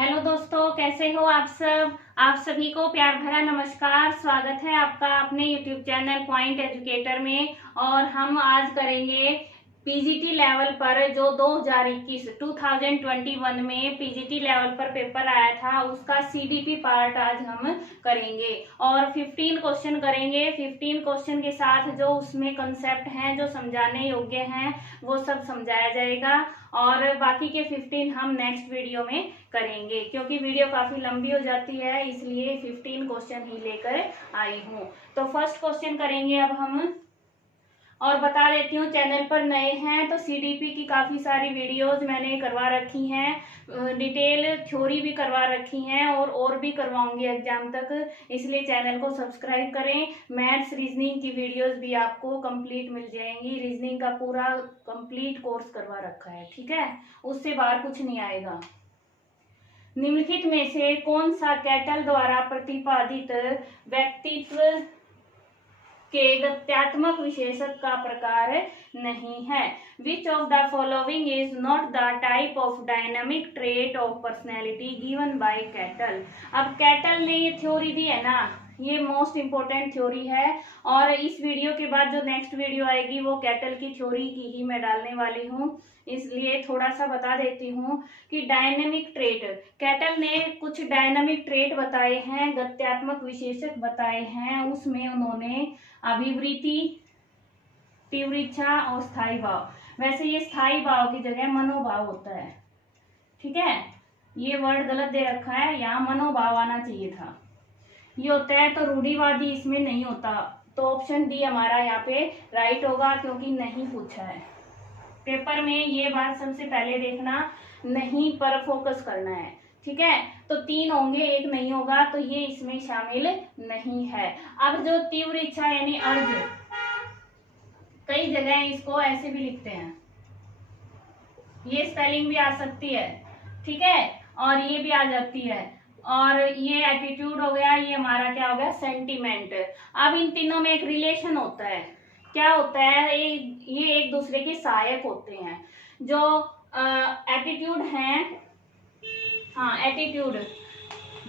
Hello दोस्तों, कैसे हो आप सब। आप सभी को प्यार भरा नमस्कार। स्वागत है आपका अपने यूट्यूब चैनल पॉइंट एजुकेटर में। और हम आज करेंगे पीजीटी लेवल पर जो 2021 में पीजीटी लेवल पर पेपर आया था उसका सीडीपी पार्ट आज हम करेंगे। और 15 क्वेश्चन करेंगे। 15 क्वेश्चन के साथ जो उसमें कंसेप्ट हैं जो समझाने योग्य हैं वो सब समझाया जाएगा। और बाकी के 15 हम नेक्स्ट वीडियो में करेंगे, क्योंकि वीडियो काफी लंबी हो जाती है, इसलिए 15 क्वेश्चन ही लेकर आई हूँ। तो फर्स्ट क्वेश्चन करेंगे अब हम। और बता देती हूँ, चैनल पर नए हैं तो सीडीपी की काफी सारी वीडियोस मैंने करवा रखी हैं, डिटेल थ्योरी भी करवा रखी हैं और भी करवाऊंगी एग्जाम तक, इसलिए चैनल को सब्सक्राइब करें। मैथ्स रीजनिंग की वीडियोस भी आपको कंप्लीट मिल जाएंगी। रीजनिंग का पूरा कंप्लीट कोर्स करवा रखा है, ठीक है, उससे बाहर कुछ नहीं आएगा। निम्नलिखित में से कौन सा कैटल द्वारा प्रतिपादित व्यक्तित्व के गत्यात्मक विशेषक का प्रकार नहीं है। Which of the following is not the type of dynamic trait of personality given by cattle. अब कैटल ने ये थ्योरी दी है ना, ये मोस्ट इंपोर्टेंट थ्योरी है। और इस वीडियो के बाद जो नेक्स्ट वीडियो आएगी वो कैटल की थ्योरी की ही मैं डालने वाली हूँ, इसलिए थोड़ा सा बता देती हूँ कि डायनेमिक ट्रेट, कैटल ने कुछ डायनामिक ट्रेट बताए हैं, गत्यात्मक विशेषक बताए हैं। उसमें उन्होंने अभिवृत्ति, तीव्र इच्छा और स्थायी भाव। वैसे ये स्थायी भाव की जगह मनोभाव होता है, ठीक है, ये वर्ड गलत दे रखा है, यहाँ मनोभाव आना चाहिए था। ये होता है तो रूढ़िवादी इसमें नहीं होता, तो ऑप्शन डी हमारा यहाँ पे राइट होगा, क्योंकि नहीं पूछा है पेपर में। ये बात सबसे पहले देखना, नहीं पर फोकस करना है, ठीक है। तो 3 होंगे, एक नहीं होगा, तो ये इसमें शामिल नहीं है। अब जो तीव्र इच्छा यानी अर्ज, कई जगह इसको ऐसे भी लिखते हैं, ये स्पेलिंग भी आ सकती है, ठीक है, और ये भी आ जाती है। और ये एटीट्यूड हो गया, ये हमारा क्या हो गया, सेंटीमेंट। अब इन तीनों में एक रिलेशन होता है, क्या होता है, ये एक दूसरे के सहायक होते हैं। जो एटीट्यूड है, हाँ एटीट्यूड,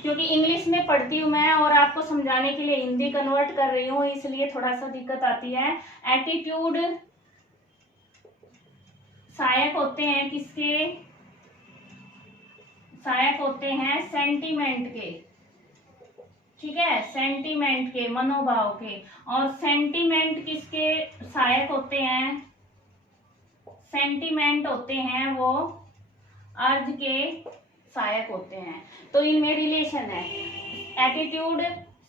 क्योंकि इंग्लिश में पढ़ती हूँ मैं और आपको समझाने के लिए हिंदी कन्वर्ट कर रही हूँ, इसलिए थोड़ा सा दिक्कत आती है। एटीट्यूड सहायक होते हैं, किसके सहायक होते हैं, सेंटीमेंट के, ठीक है, सेंटीमेंट के, मनोभाव के। और सेंटीमेंट किसके सहायक होते हैं, सेंटीमेंट होते हैं वो अर्ज के सहायक होते हैं। तो इनमें रिलेशन है, एटीट्यूड,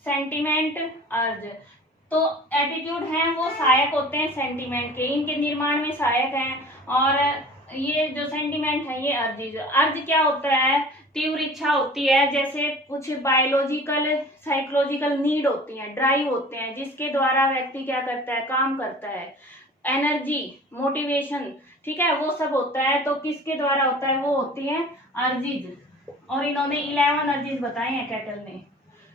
सेंटीमेंट, अर्ज। तो एटीट्यूड है वो सहायक होते हैं सेंटीमेंट के, इनके निर्माण में सहायक हैं। और ये जो सेंटीमेंट है ये अर्ज। अर्ज क्या होता है, तीव्र इच्छा होती है, जैसे कुछ बायोलॉजिकल साइकोलॉजिकल नीड होती है, ड्राइव होते हैं, जिसके द्वारा व्यक्ति क्या करता है, काम करता है, एनर्जी, मोटिवेशन, ठीक है, वो सब होता है। तो किसके द्वारा होता है, वो होती है अर्जिज। और इन्होंने 11 अर्जिज बताए हैं कैटल ने,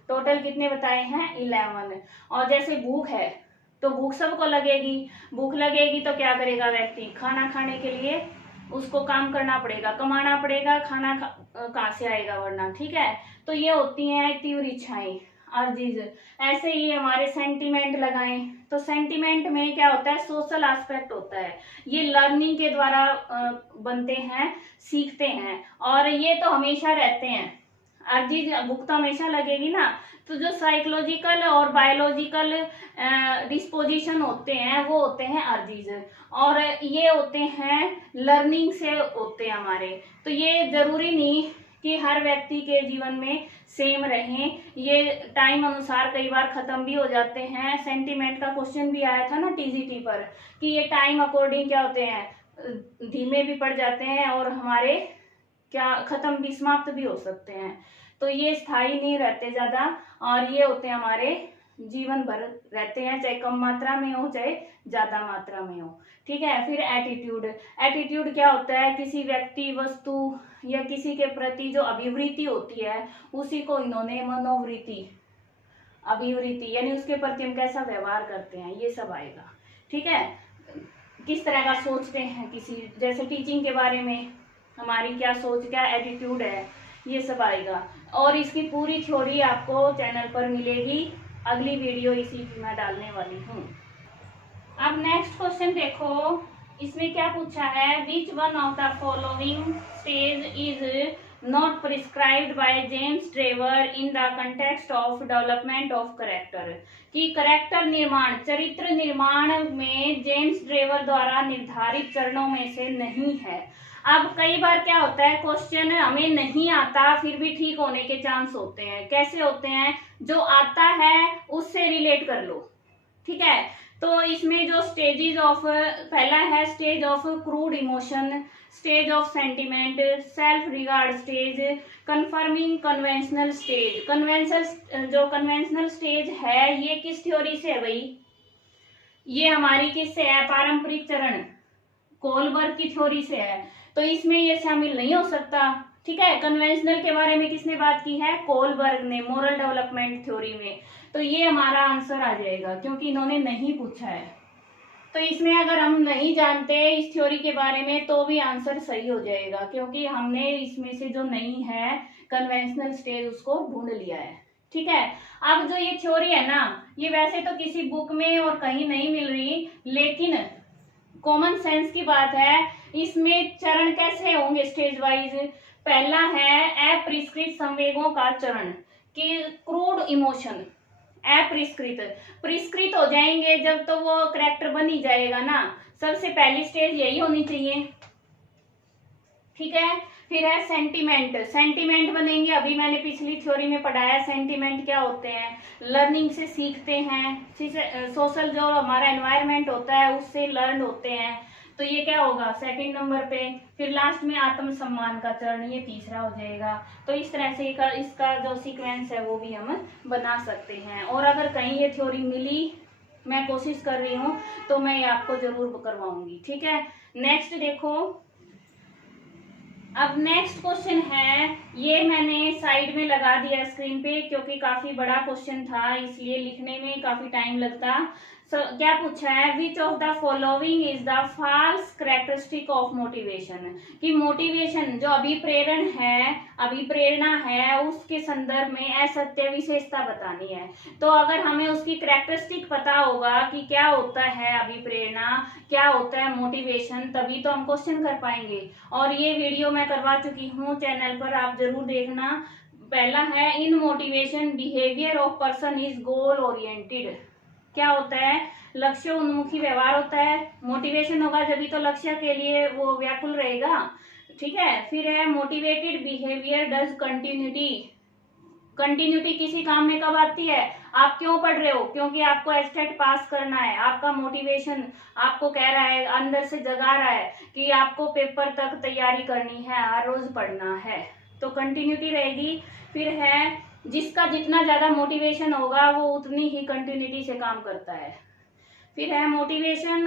टोटल कितने बताए हैं, 11। और जैसे भूख है तो भूख सबको लगेगी, भूख लगेगी तो क्या करेगा व्यक्ति, खाना खाने के लिए उसको काम करना पड़ेगा, कमाना पड़ेगा, खाना कहाँ से आएगा वरना, ठीक है। तो ये होती हैं तीव्र इच्छाएं, अर्जिज। ऐसे ही हमारे सेंटीमेंट लगाएं, तो सेंटीमेंट में क्या होता है, सोशल एस्पेक्ट होता है, ये लर्निंग के द्वारा बनते हैं, सीखते हैं, और ये तो हमेशा रहते हैं। अर्जिज, भूख तो हमेशा लगेगी ना, तो जो साइकोलॉजिकल और बायोलॉजिकल डिस्पोजिशन होते हैं वो होते हैं अर्जिज, और ये होते हैं लर्निंग से होते हैं हमारे। तो ये जरूरी नहीं कि हर व्यक्ति के जीवन में सेम रहें, ये टाइम अनुसार कई बार खत्म भी हो जाते हैं। सेंटीमेंट का क्वेश्चन भी आया था ना टीजीटी पर, कि ये टाइम अकॉर्डिंग क्या होते हैं, धीमे भी पड़ जाते हैं और हमारे क्या खत्म भी, समाप्त भी हो सकते हैं। तो ये स्थायी नहीं रहते ज्यादा, और ये होते हैं हमारे जीवन भर रहते हैं, चाहे कम मात्रा में हो चाहे ज्यादा मात्रा में हो, ठीक है। फिर एटीट्यूड, एटीट्यूड क्या होता है, किसी व्यक्ति, वस्तु या किसी के प्रति जो अभिवृत्ति होती है उसी को इन्होंने मनोवृत्ति, अभिवृत्ति यानी उसके प्रति हम कैसा व्यवहार करते हैं, ये सब आएगा, ठीक है। किस तरह का सोचते हैं किसी, जैसे टीचिंग के बारे में हमारी क्या सोच, क्या एटीट्यूड है, ये सब आएगा। और इसकी पूरी थ्योरी आपको चैनल पर मिलेगी, अगली वीडियो इसी की मैं डालने वाली हूँ। अब नेक्स्ट क्वेश्चन देखो, इसमें क्या पूछा है, which one of the following stage is not prescribed by James Trevor in the context of development of character, कि करेक्टर निर्माण, चरित्र निर्माण में जेम्स ट्रेवर द्वारा निर्धारित चरणों में से नहीं है। अब कई बार क्या होता है, क्वेश्चन हमें नहीं आता फिर भी ठीक होने के चांस होते हैं। कैसे होते हैं, जो आता है उससे रिलेट कर लो, ठीक है। तो इसमें जो स्टेजेस ऑफ, पहला है stage of crude emotion, stage of sentiment, self regard stage, conforming conventional stage. जो कन्वेंशनल स्टेज है ये किस थ्योरी से है भाई, ये हमारी किससे है, पारंपरिक चरण कोलबर्ग की थ्योरी से है, तो इसमें ये शामिल नहीं हो सकता, ठीक है। कन्वेंशनल के बारे में किसने बात की है, कोलबर्ग ने, मोरल डेवलपमेंट थ्योरी में। तो ये हमारा आंसर आ जाएगा क्योंकि इन्होंने नहीं पूछा है। तो इसमें अगर हम नहीं जानते इस थ्योरी के बारे में तो भी आंसर सही हो जाएगा, क्योंकि हमने इसमें से जो नहीं है कन्वेंशनल स्टेज उसको ढूंढ लिया है, ठीक है। अब जो ये थ्योरी है ना, ये वैसे तो किसी बुक में और कहीं नहीं मिल रही, लेकिन कॉमन सेंस की बात है। इसमें चरण कैसे होंगे स्टेज वाइज, पहला है अप्रिस्कृत संवेगों का चरण, कि क्रूड इमोशन अप्रिस्कृत, प्रिस्कृत हो जाएंगे जब तो वो करेक्टर बन ही जाएगा ना, सबसे पहली स्टेज यही होनी चाहिए, ठीक है। फिर है सेंटिमेंट, सेंटिमेंट बनेंगे, अभी मैंने पिछली थ्योरी में पढ़ाया सेंटिमेंट क्या होते हैं, लर्निंग से सीखते हैं, सोशल जो हमारा एनवायरनमेंट होता है उससे लर्न होते हैं, तो ये क्या होगा सेकंड नंबर पे। फिर लास्ट में आत्मसम्मान का चरण, ये तीसरा हो जाएगा। तो इस तरह से इसका जो सीक्वेंस है वो भी हम बना सकते हैं, और अगर कहीं ये थ्योरी मिली, मैं कोशिश कर रही हूँ, तो मैं ये आपको जरूर करवाऊंगी, ठीक है। नेक्स्ट देखो, अब नेक्स्ट क्वेश्चन है, ये मैंने साइड में लगा दिया स्क्रीन पे क्योंकि काफी बड़ा क्वेश्चन था, इसलिए लिखने में काफी टाइम लगता। क्या पूछा है, which of the following is the false characteristic of motivation, कि मोटिवेशन जो अभिप्रेरणा है उसके संदर्भ में असत्य विशेषता बतानी है। तो अगर हमें उसकी कैरेक्टरिस्टिक पता होगा कि क्या होता है अभिप्रेरणा, क्या होता है मोटिवेशन, तभी तो हम क्वेश्चन कर पाएंगे। और ये वीडियो मैं करवा चुकी हूँ चैनल पर, आप जरूर देखना। पहला है in motivation behaviour of person is goal oriented, क्या होता है, लक्ष्य उन्मुखी व्यवहार होता है। मोटिवेशन होगा जब तो लक्ष्य के लिए वो व्याकुल रहेगा, ठीक है। फिर है motivated behaviour does continuity, continuity किसी काम में कब आती है, आप क्यों पढ़ रहे हो, क्योंकि आपको एस्टेट पास करना है, आपका मोटिवेशन आपको कह रहा है, अंदर से जगा रहा है कि आपको पेपर तक तैयारी करनी है, हर रोज पढ़ना है, तो कंटिन्यूटी रहेगी। फिर है जिसका जितना ज्यादा मोटिवेशन होगा वो उतनी ही कंटिन्यूटी से काम करता है। फिर है motivation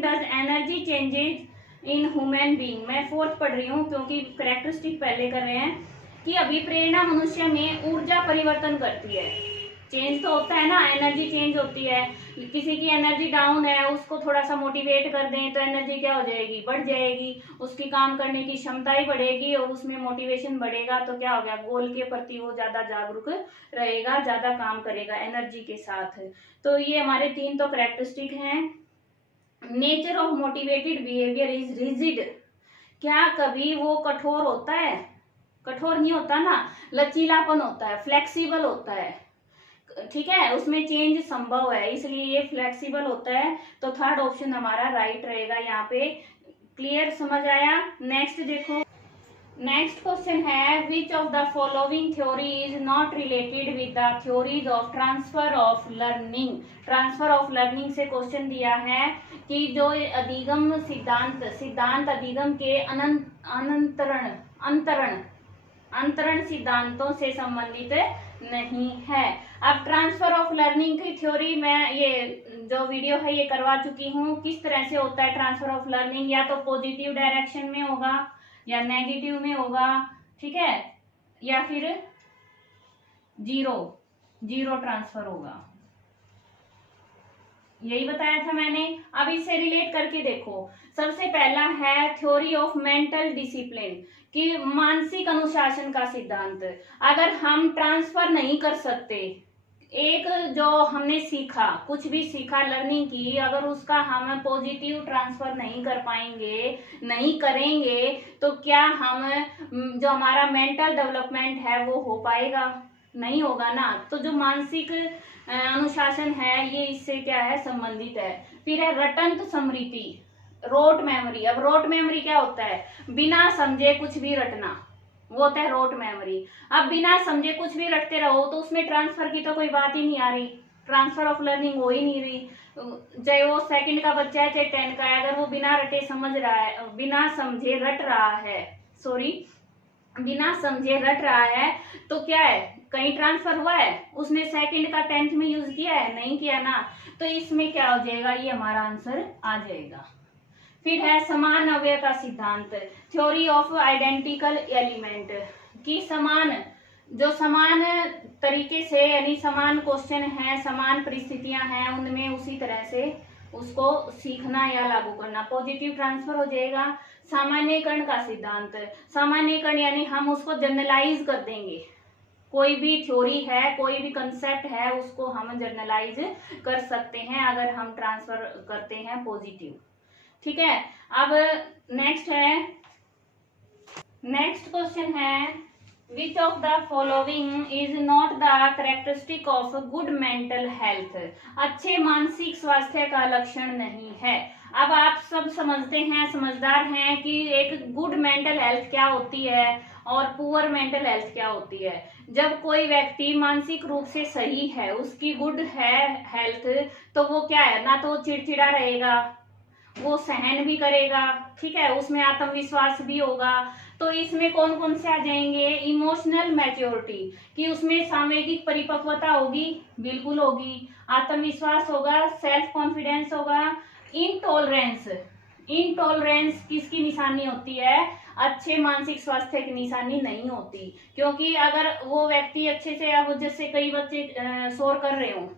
does energy changes in human being, मैं फोर्थ पढ़ रही हूँ क्योंकि कैरेक्टरिस्टिक पहले कर रहे हैं, कि अभिप्रेरणा मनुष्य में ऊर्जा परिवर्तन करती है। चेंज तो होता है ना, एनर्जी चेंज होती है, किसी की एनर्जी डाउन है उसको थोड़ा सा मोटिवेट कर दें तो एनर्जी क्या हो जाएगी, बढ़ जाएगी, उसकी काम करने की क्षमता ही बढ़ेगी और उसमें मोटिवेशन बढ़ेगा, तो क्या हो गया, गोल के प्रति वो ज्यादा जागरूक रहेगा, ज्यादा काम करेगा एनर्जी के साथ। तो ये हमारे 3 तो कैरेक्टरिस्टिक हैं। Nature of motivated behaviour is rigid, क्या कभी वो कठोर होता है, कठोर नहीं होता ना, लचीलापन होता है, फ्लेक्सिबल होता है, ठीक है, उसमें चेंज संभव है, इसलिए ये फ्लेक्सिबल होता है। तो थर्ड ऑप्शन हमारा राइट रहेगा यहाँ पे। क्लियर, समझ आया। नेक्स्ट देखो, नेक्स्ट क्वेश्चन है which of the following theory is not related with the theories of transfer of learning. Transfer of learning से क्वेश्चन दिया है कि जो अधिगम सिद्धांत अधिगम के अंतरण सिद्धांतों से संबंधित नहीं है। अब ट्रांसफर ऑफ लर्निंग की थ्योरी मैं ये जो वीडियो है ये करवा चुकी हूँ, किस तरह से होता है ट्रांसफर ऑफ लर्निंग, या तो पॉजिटिव डायरेक्शन में होगा या नेगेटिव में होगा, ठीक है, या फिर जीरो ट्रांसफर होगा, यही बताया था मैंने। अब इससे रिलेट करके देखो, सबसे पहला है थ्योरी ऑफ मेंटल डिसिप्लिन, कि मानसिक अनुशासन का सिद्धांत, अगर हम ट्रांसफर नहीं कर सकते, एक जो हमने सीखा, कुछ भी सीखा, लर्निंग की, अगर उसका हम पॉजिटिव ट्रांसफर नहीं कर पाएंगे, नहीं करेंगे, तो क्या हम जो हमारा मेंटल डेवलपमेंट है वो हो पाएगा? नहीं होगा ना। तो जो मानसिक अनुशासन है ये इससे क्या है, संबंधित है। फिर है रटंत स्मृति, रोट मेमोरी। अब रोट मेमोरी क्या होता है? बिना समझे कुछ भी रटना, वो होता है रोट मेमोरी। अब बिना समझे कुछ भी रटते रहो तो उसमें ट्रांसफर की तो कोई बात ही नहीं आ रही, ट्रांसफर ऑफ लर्निंग हो ही नहीं रही। चाहे वो सेकंड का बच्चा है चाहे 10 का है, अगर वो बिना रटे समझ रहा है, बिना समझे रट रहा है, सॉरी, बिना समझे रट रहा है, तो क्या है, कहीं ट्रांसफर हुआ है? उसने सेकंड का 10th में यूज किया है? नहीं किया ना। तो इसमें क्या हो जाएगा, ये हमारा आंसर आ जाएगा। फिर है समान अवयव का सिद्धांत, थ्योरी ऑफ आइडेंटिकल एलिमेंट, की समान, जो समान तरीके से, यानी समान क्वेश्चन है, समान परिस्थितियां हैं, उनमें उसी तरह से उसको सीखना या लागू करना, पॉजिटिव ट्रांसफर हो जाएगा। सामान्यीकरण का सिद्धांत, सामान्यीकरण यानी हम उसको जनरलाइज कर देंगे, कोई भी थ्योरी है, कोई भी कंसेप्ट है, उसको हम जनरलाइज कर सकते हैं अगर हम ट्रांसफर करते हैं पॉजिटिव। ठीक है। अब नेक्स्ट क्वेश्चन है, which of the following is not the characteristic of good mental health, अच्छे मानसिक स्वास्थ्य का लक्षण नहीं है। अब आप सब समझते हैं, समझदार हैं कि एक गुड मेंटल हेल्थ क्या होती है और पुअर मेंटल हेल्थ क्या होती है। जब कोई व्यक्ति मानसिक रूप से सही है, उसकी गुड है हेल्थ, तो वो क्या है, ना तो चिड़चिड़ा रहेगा, वो सहन भी करेगा, ठीक है, उसमें आत्मविश्वास भी होगा। तो इसमें कौन कौन से आ जाएंगे? इमोशनल मैच्योरिटी, कि उसमें सामयिक परिपक्वता होगी, बिल्कुल होगी, आत्मविश्वास होगा, सेल्फ कॉन्फिडेंस होगा। इनटॉलरेंस, इनटॉलरेंस किसकी निशानी होती है? अच्छे मानसिक स्वास्थ्य की निशानी नहीं होती, क्योंकि अगर वो व्यक्ति अच्छे से, अब जैसे कई बच्चे शोर कर रहे हो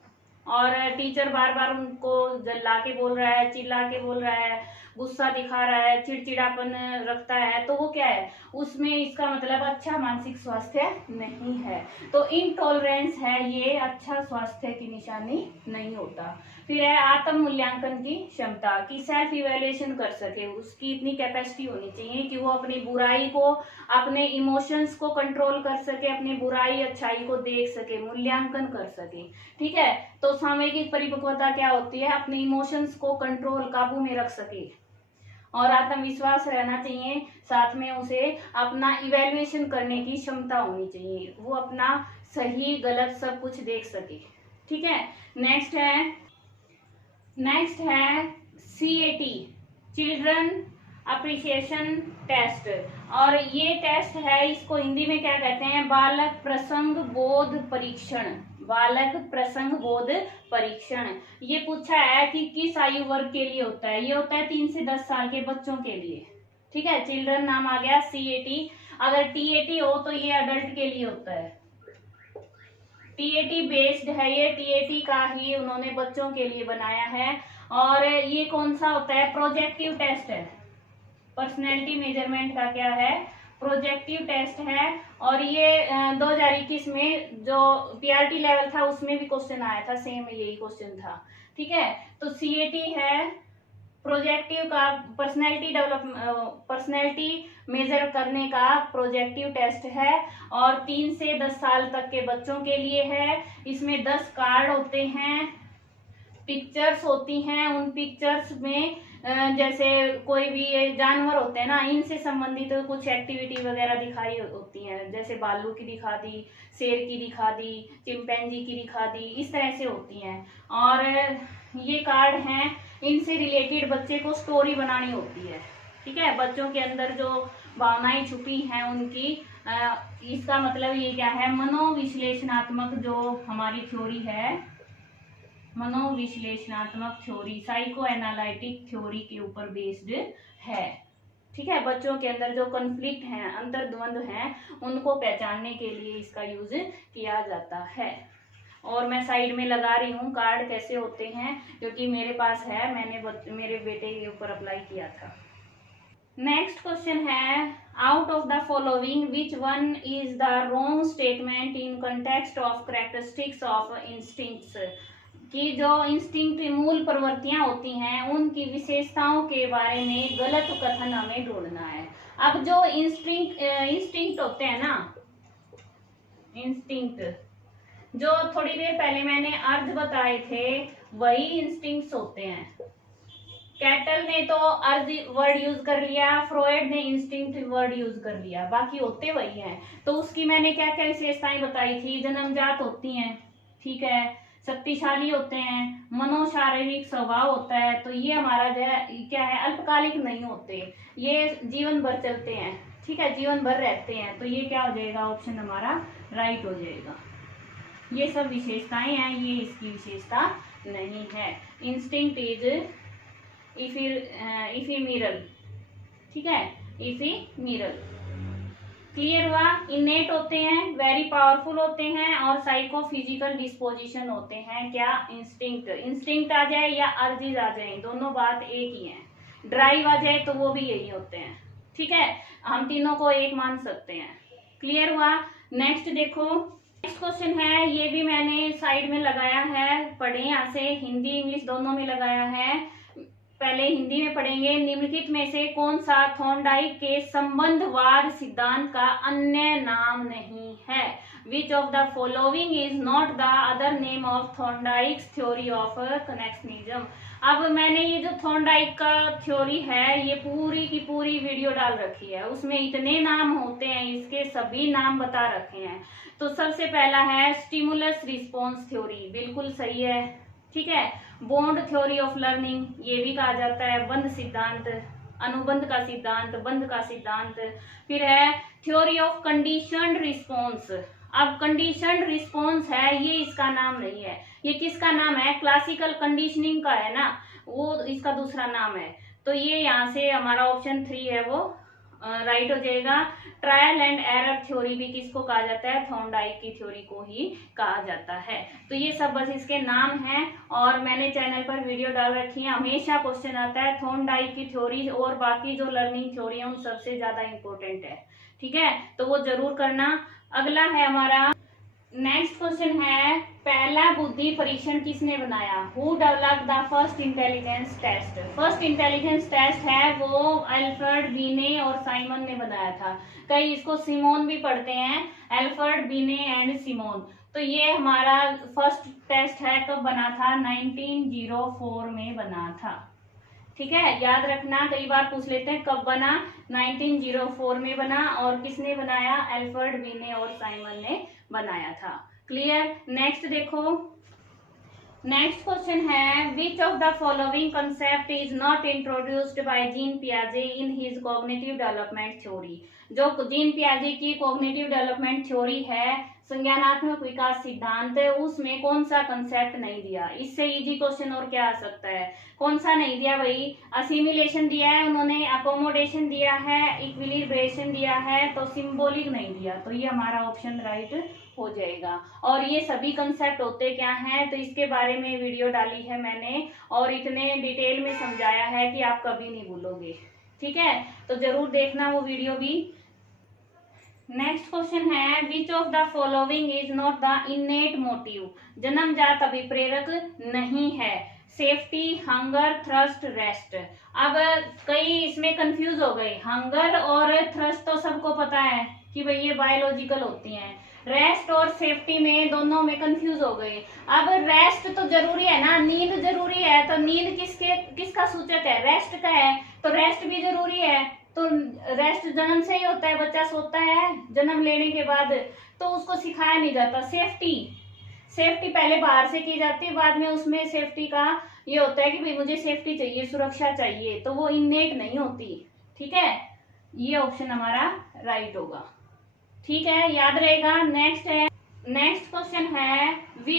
और टीचर बार बार उनको जल्ला के बोल रहा है, चिल्ला के बोल रहा है, गुस्सा दिखा रहा है, चिड़चिड़ापन रखता है, तो वो क्या है, उसमें इसका मतलब अच्छा मानसिक स्वास्थ्य नहीं है। तो इनटॉलरेंस है, ये अच्छा स्वास्थ्य की निशानी नहीं होता। फिर है आत्म मूल्यांकन की क्षमता, कि सेल्फ इवेल्युएशन कर सके, उसकी इतनी कैपेसिटी होनी चाहिए कि वो अपनी बुराई को, अपने इमोशंस को कंट्रोल कर सके, अपनी बुराई अच्छाई को देख सके, मूल्यांकन कर सके। ठीक है। तो सामयिक परिपक्वता क्या होती है? अपने इमोशंस को कंट्रोल, काबू में रख सके, और आत्मविश्वास रहना चाहिए, साथ में उसे अपना इवेल्युएशन करने की क्षमता होनी चाहिए, वो अपना सही गलत सब कुछ देख सके। ठीक है। नेक्स्ट है CAT, चिल्ड्रन अप्रिसिएशन टेस्ट, और ये टेस्ट है, इसको हिंदी में क्या कहते हैं? बालक प्रसंग बोध परीक्षण, बालक प्रसंग बोध परीक्षण। ये पूछा है कि किस आयु वर्ग के लिए होता है? ये होता है 3 से 10 साल के बच्चों के लिए। ठीक है, चिल्ड्रन नाम आ गया, CAT। अगर TAT हो तो ये अडल्ट के लिए होता है। TAT बेस्ड है, ये TAT का ही उन्होंने बच्चों के लिए बनाया है। और ये कौन सा होता है? प्रोजेक्टिव टेस्ट है, पर्सनैलिटी मेजरमेंट का क्या है? प्रोजेक्टिव टेस्ट है। और ये 2021 में जो PRT लेवल था उसमें भी क्वेश्चन आया था, सेम यही क्वेश्चन था। ठीक है। तो CAT है प्रोजेक्टिव का, पर्सनैलिटी मेजर करने का प्रोजेक्टिव टेस्ट है, और 3 से 10 साल तक के बच्चों के लिए है। इसमें 10 कार्ड होते हैं, पिक्चर्स होती हैं, उन पिक्चर्स में जैसे कोई भी जानवर होते हैं ना, इनसे संबंधित कुछ एक्टिविटी वगैरह दिखाई होती हैं, जैसे भालू की दिखा दी, शेर की दिखा दी, चिंपैंजी की दिखा दी, इस तरह से होती हैं। और ये कार्ड हैं, इनसे रिलेटेड बच्चे को स्टोरी बनानी होती है। ठीक है, बच्चों के अंदर जो भावनाएं छुपी हैं उनकी, इसका मतलब ये क्या है? मनोविश्लेषणात्मक जो हमारी थ्योरी है, मनोविश्लेषणात्मक थ्योरी, साइको एनालिटिक थ्योरी के ऊपर बेस्ड है। ठीक है, बच्चों के अंदर जो कॉन्फ्लिक्ट हैं, अंतर्द्वंद हैं, उनको पहचानने के लिए इसका यूज किया जाता है। और मैं साइड में लगा रही हूँ कार्ड कैसे होते हैं, क्योंकि मेरे पास है, मैंने मेरे बेटे के ऊपर अप्लाई किया था। नेक्स्ट क्वेश्चन है, out of the following which one is the wrong statement in context of characteristics of instincts, कि जो इंस्टिंक्ट मूल प्रवृत्तियां होती हैं उनकी विशेषताओं के बारे में गलत कथन हमें ढूंढना है। अब जो इंस्टिंक्ट होते हैं ना, इंस्टिंक्ट जो थोड़ी देर पहले मैंने अर्ज बताए थे वही इंस्टिंक्ट्स होते हैं। कैटल ने तो अर्ज वर्ड यूज कर लिया, फ्रॉयड ने इंस्टिंक्ट वर्ड यूज कर लिया, बाकी होते वही हैं। तो उसकी मैंने क्या क्या विशेषताएं बताई थी, जन्मजात होती हैं, ठीक है, शक्तिशाली होते हैं, मनोशारीरिक स्वभाव होता है, तो ये हमारा जो है क्या है, अल्पकालिक नहीं होते, ये जीवन भर चलते हैं, ठीक है, जीवन भर रहते हैं, तो ये क्या हो जाएगा, ऑप्शन हमारा राइट हो जाएगा। ये सब विशेषताएं हैं, ये इसकी विशेषता नहीं है। इंस्टिंक्ट इज इफिमिरल, ठीक है, इफिमिरल। क्लियर हुआ। इनेट होते हैं, वेरी पावरफुल होते हैं, और साइकोफिजिकल डिस्पोजिशन होते हैं। क्या, इंस्टिंक्ट। इंस्टिंक्ट आ जाए या अर्जिज आ जाए, दोनों बात एक ही है। ड्राइव आ जाए तो वो भी यही होते हैं, ठीक है, हम तीनों को एक मान सकते हैं। क्लियर हुआ। नेक्स्ट देखो, नेक्स्ट क्वेश्चन है, ये भी मैंने साइड में लगाया है, पढ़े यहाँ से, हिंदी इंग्लिश दोनों में लगाया है। पहले हिंदी में पढ़ेंगे। निम्नलिखित में से कौन सा थॉर्नडाइक के संबंधवाद सिद्धांत का अन्य नाम नहीं है? Which of the following is not the other name of Thorndike's theory of connectionism. अब मैंने ये जो थॉर्नडाइक का थ्योरी है, ये पूरी की पूरी वीडियो डाल रखी है, उसमें इतने नाम होते हैं, इसके सभी नाम बता रखे हैं। तो सबसे पहला है स्टिमुलस रिस्पॉन्स थ्योरी, बिल्कुल सही है, ठीक है। बॉन्ड थ्योरी ऑफ लर्निंग, ये भी कहा जाता है। बंध सिद्धांत, अनुबंध का सिद्धांत, बंध का सिद्धांत। फिर है थ्योरी ऑफ कंडीशनड रिस्पॉन्स। अब कंडीशनड रिस्पॉन्स है, ये इसका नाम नहीं है, ये किसका नाम है, क्लासिकल कंडीशनिंग का है ना, वो इसका दूसरा नाम है। तो ये यहाँ से हमारा ऑप्शन 3 है वो राइट हो जाएगा। ट्रायल एंड एरर थ्योरी भी किसको कहा जाता है, थॉर्नडाइक की थ्योरी को ही कहा जाता है। तो ये सब बस इसके नाम हैं, और मैंने चैनल पर वीडियो डाल रखी है। हमेशा क्वेश्चन आता है थॉर्नडाइक की थ्योरी और बाकी जो लर्निंग थ्योरी है उन सबसे ज्यादा इंपॉर्टेंट है, ठीक है, तो वो जरूर करना। अगला है हमारा नेक्स्ट क्वेश्चन है, पहला बुद्धि परीक्षण किसने बनाया? Who developed the first intelligence test? First intelligence test है वो अल्फ्रेड बीने और साइमन ने बनाया था। कई इसको सिमोन भी पढ़ते हैं, अल्फ्रेड बीने एंड सिमोन। तो ये हमारा फर्स्ट टेस्ट है, कब बना था, 1904 में बना था, ठीक है, याद रखना, कई बार पूछ लेते हैं कब बना, 1904 में बना, और किसने बनाया, अल्फ्रेड बीने और साइमन ने बनाया था। क्लियर। नेक्स्ट देखो, नेक्स्ट क्वेश्चन है, which of the following concept is not introduced by Jean पियाजे in his cognitive development theory? जो जीन पियाजे की कॉग्निटिव डेवलपमेंट थ्योरी है, संज्ञानात्मक विकास सिद्धांत, उसमें कौन सा कंसेप्ट नहीं दिया? इससे इजी क्वेश्चन और क्या आ सकता है? कौन सा नहीं दिया भाई? असिमिलेशन दिया है उन्होंने, अकोमोडेशन दिया है, इक्विलिब्रेशन दिया है, तो सिंबॉलिक नहीं दिया। तो ये हमारा ऑप्शन राइट हो जाएगा। और ये सभी कंसेप्ट होते क्या हैं, तो इसके बारे में वीडियो डाली है मैंने, और इतने डिटेल में समझाया है कि आप कभी नहीं भूलोगे, ठीक है, तो जरूर देखना वो वीडियो भी। नेक्स्ट क्वेश्चन है, which of the following is not the इनेट motive? जन्मजात अभिप्रेरक नहीं है। Safety, hunger, thrust, rest. अब कई इसमें कंफ्यूज हो गए, हंगर और थ्रस्ट तो सबको पता है कि भाई ये बायोलॉजिकल होती हैं, रेस्ट और सेफ्टी में दोनों में कंफ्यूज हो गए। अब रेस्ट तो जरूरी है ना, नींद जरूरी है, तो नींद किसका सूचक है, रेस्ट का है, तो रेस्ट भी जरूरी है। तो रेस्ट जन्म से ही होता है, बच्चा सोता है जन्म लेने के बाद, तो उसको सिखाया नहीं जाता। सेफ्टी पहले बाहर से की जाती है, बाद में उसमें सेफ्टी का ये होता है कि भाई मुझे सेफ्टी चाहिए, सुरक्षा चाहिए, तो वो इनेट नहीं होती, ठीक है, ये ऑप्शन हमारा राइट होगा, ठीक है, याद रहेगा। नेक्स्ट क्वेश्चन है,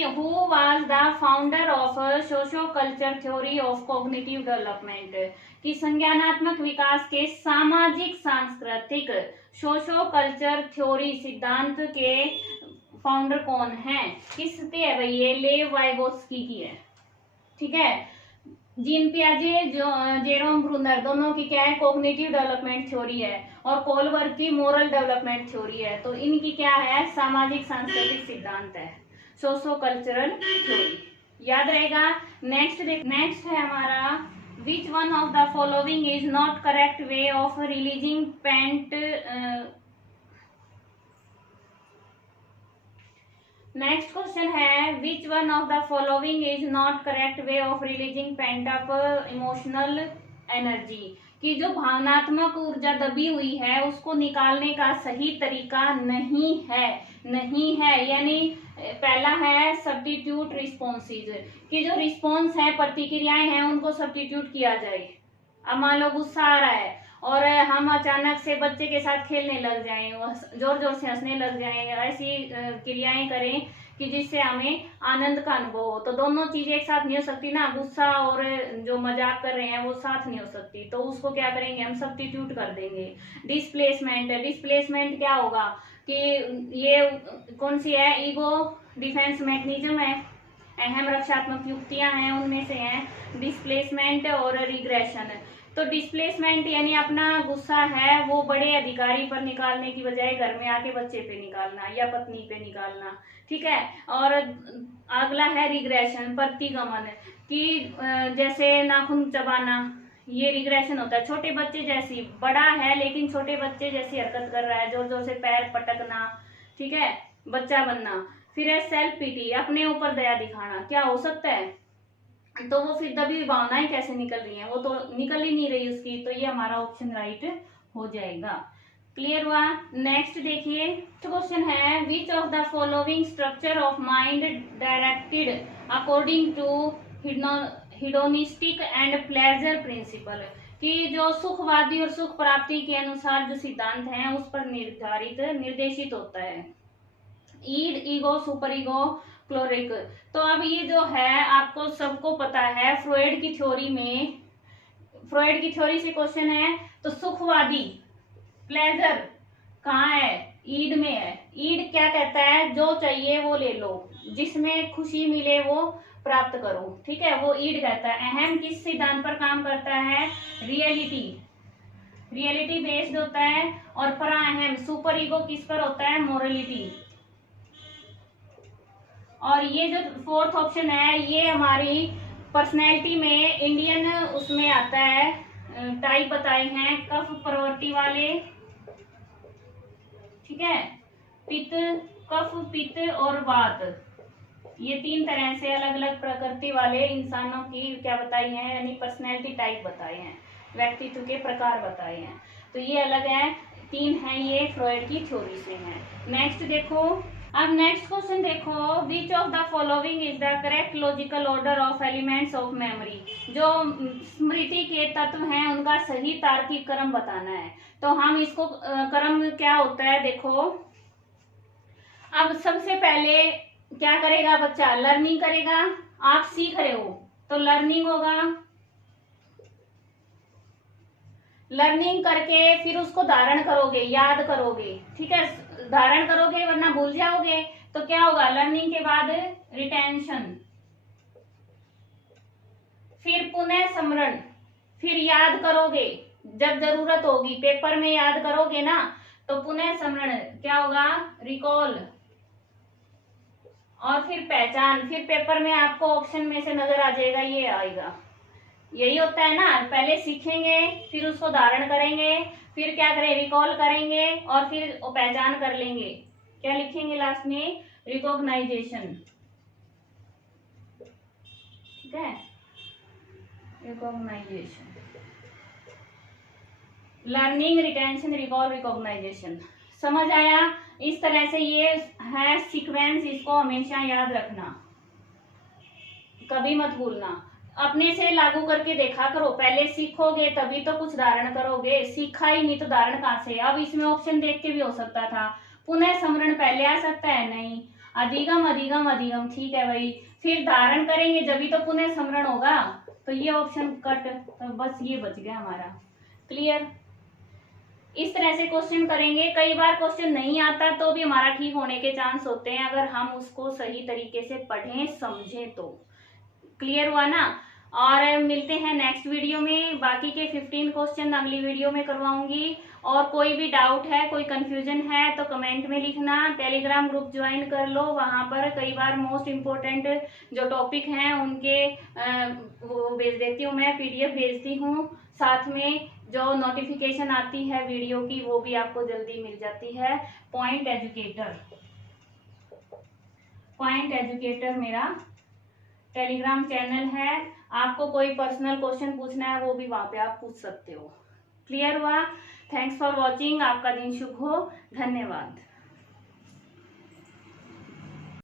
who was the founder of socio culture theory of cognitive development? कि संज्ञानात्मक विकास के सामाजिक सांस्कृतिक सोशो कल्चर थ्योरी सिद्धांत के फाउंडर कौन है? किसके है भाई? ये लेव वाइगोत्स्की की है, ठीक है। जीन पियाजे जो जेरोम ब्रूनर दोनों की क्या है, कॉग्निटिव डेवलपमेंट थ्योरी है, और कोलबर्ग की मोरल डेवलपमेंट थ्योरी है। तो इनकी क्या है, सामाजिक सांस्कृतिक सिद्धांत है, सोशो कल्चरल थ्योरी। याद रहेगा। नेक्स्ट है हमारा, which one of the following is not correct way of releasing pent. Next question है, which one of the following is not correct way of releasing pent up emotional energy. कि जो भावनात्मक ऊर्जा दबी हुई है उसको निकालने का सही तरीका नहीं है। यानी पहला है सब्स्टिट्यूट रिस्पॉन्सेज, कि जो रिस्पॉन्स है, प्रतिक्रियाएं हैं, उनको सब्स्टिट्यूट किया जाए। अब मान लो गुस्सा आ रहा है और हम अचानक से बच्चे के साथ खेलने लग जाएं, जोर जोर से हंसने लग जाएं, ऐसी क्रियाएं करें कि जिससे हमें आनंद का अनुभव हो। तो दोनों चीजें एक साथ नहीं हो सकती ना, गुस्सा और जो मजाक कर रहे हैं वो साथ नहीं हो सकती। तो उसको क्या करेंगे, हम सब्स्टिट्यूट कर देंगे। डिस्प्लेसमेंट क्या होगा कि ये कौन सी है, ईगो डिफेंस मैकेनिज्म है, अहम रक्षात्मक युक्तियां हैं, उनमें से है डिस्प्लेसमेंट और रिग्रेशन। तो डिस्प्लेसमेंट यानी अपना गुस्सा है वो बड़े अधिकारी पर निकालने की बजाय घर में आके बच्चे पे निकालना या पत्नी पे निकालना, ठीक है। और अगला है रिग्रेशन, प्रतिगमन, कि जैसे नाखून चबाना, ये रिग्रेशन होता है। छोटे बच्चे जैसी, बड़ा है लेकिन छोटे बच्चे जैसी हरकत कर रहा है, जोर जोर से पैर पटकना, ठीक है, बच्चा बनना। फिर है सेल्फ पिटी, अपने ऊपर दया दिखाना। क्या हो सकता है, तो वो फिर दबी भावनाएं कैसे निकल रही हैं, वो तो निकल ही नहीं रही उसकी। तो ये हमारा ऑप्शन राइट हो जाएगा। क्लियर हुआ। नेक्स्ट देखिए, क्वेश्चन है, which of the following structure of mind directed according to hedonistic and pleasure principle. कि जो सुखवादी और सुख प्राप्ति के अनुसार जो सिद्धांत हैं उस पर निर्देशित होता है। ईड, ईगो, सुपर ईगो, क्लोरिक। तो अब ये जो है आपको सबको पता है, फ्रॉइड की थ्योरी से क्वेश्चन है। तो सुखवादी प्लेजर कहाँ है, ईड में है। ईड क्या कहता है, जो चाहिए वो ले लो, जिसमें खुशी मिले वो प्राप्त करो, ठीक है, वो ईड कहता है। अहम किस सिद्धांत पर काम करता है, रियलिटी बेस्ड होता है। और परा अहम, सुपर ईगो किस पर होता है, मोरलिटी। और ये जो फोर्थ ऑप्शन है ये हमारी पर्सनैलिटी में इंडियन उसमें आता है, टाइप बताए हैं, कफ प्रवृत्ति वाले, ठीक है, पित्त, कफ, पित्त और वात, ये तीन तरह से अलग अलग प्रकृति वाले इंसानों की क्या बताई है, यानी पर्सनैलिटी टाइप बताए हैं, व्यक्तित्व के प्रकार बताए हैं। तो ये अलग है, तीन है, ये फ्रॉइड की थ्योरी से है। नेक्स्ट देखो, अब नेक्स्ट क्वेश्चन देखो, विच of the following is the correct logical order of elements of memory. जो स्मृति के तत्व हैं उनका सही तार्किक क्रम बताना है। तो हम इसको क्रम क्या होता है देखो। अब सबसे पहले क्या करेगा बच्चा, लर्निंग करेगा। आप सीख रहे हो तो लर्निंग होगा, लर्निंग करके फिर उसको धारण करोगे, याद करोगे, ठीक है, धारण करोगे वरना भूल जाओगे। तो क्या होगा, लर्निंग के बाद रिटेंशन, फिर पुनः स्मरण, फिर याद करोगे जब जरूरत होगी, पेपर में याद करोगे ना, तो पुनः स्मरण क्या होगा, रिकॉल, और फिर पहचान, फिर पेपर में आपको ऑप्शन में से नजर आ जाएगा, ये आएगा। यही होता है ना, पहले सीखेंगे फिर उसको धारण करेंगे, फिर क्या करें, रिकॉल करेंगे, और फिर पहचान कर लेंगे। क्या लिखेंगे लास्ट में, रिकॉग्नाइजेशन, ठीक है, recognization, learning, retention, recall, recognization. समझ आया। इस तरह से ये है सीक्वेंस, इसको हमेशा याद रखना, कभी मत भूलना। अपने से लागू करके देखा करो, पहले सीखोगे तभी तो कुछ धारण करोगे, सीखा ही नहीं तो धारण कहाँ से। अब इसमें ऑप्शन देख के भी हो सकता था, पुनः स्मरण पहले आ सकता है, नहीं, अधिगम अधिगम अधिगम, ठीक है भाई, फिर धारण करेंगे जब तो पुनः स्मरण होगा। तो ये ऑप्शन कट, तो बस ये बच गया हमारा। क्लियर। इस तरह से क्वेश्चन करेंगे, कई बार क्वेश्चन नहीं आता तो भी हमारा ठीक होने के चांस होते हैं, अगर हम उसको सही तरीके से पढ़ें समझें तो। क्लियर हुआ ना। और मिलते हैं नेक्स्ट वीडियो में। बाकी के 15 क्वेश्चन अगली वीडियो में करवाऊंगी। और कोई भी डाउट है, कोई कंफ्यूजन है तो कमेंट में लिखना। टेलीग्राम ग्रुप ज्वाइन कर लो, वहां पर कई बार मोस्ट इम्पोर्टेंट जो टॉपिक हैं उनके वो भेज देती हूँ, मैं PDF भेजती हूँ। साथ में जो नोटिफिकेशन आती है वीडियो की वो भी आपको जल्दी मिल जाती है। पॉइंट एजुकेटर मेरा टेलीग्राम चैनल है। आपको कोई पर्सनल क्वेश्चन पूछना है वो भी वहां पे आप पूछ सकते हो। क्लियर हुआ? Thanks for watching. आपका दिन शुभ हो। धन्यवाद।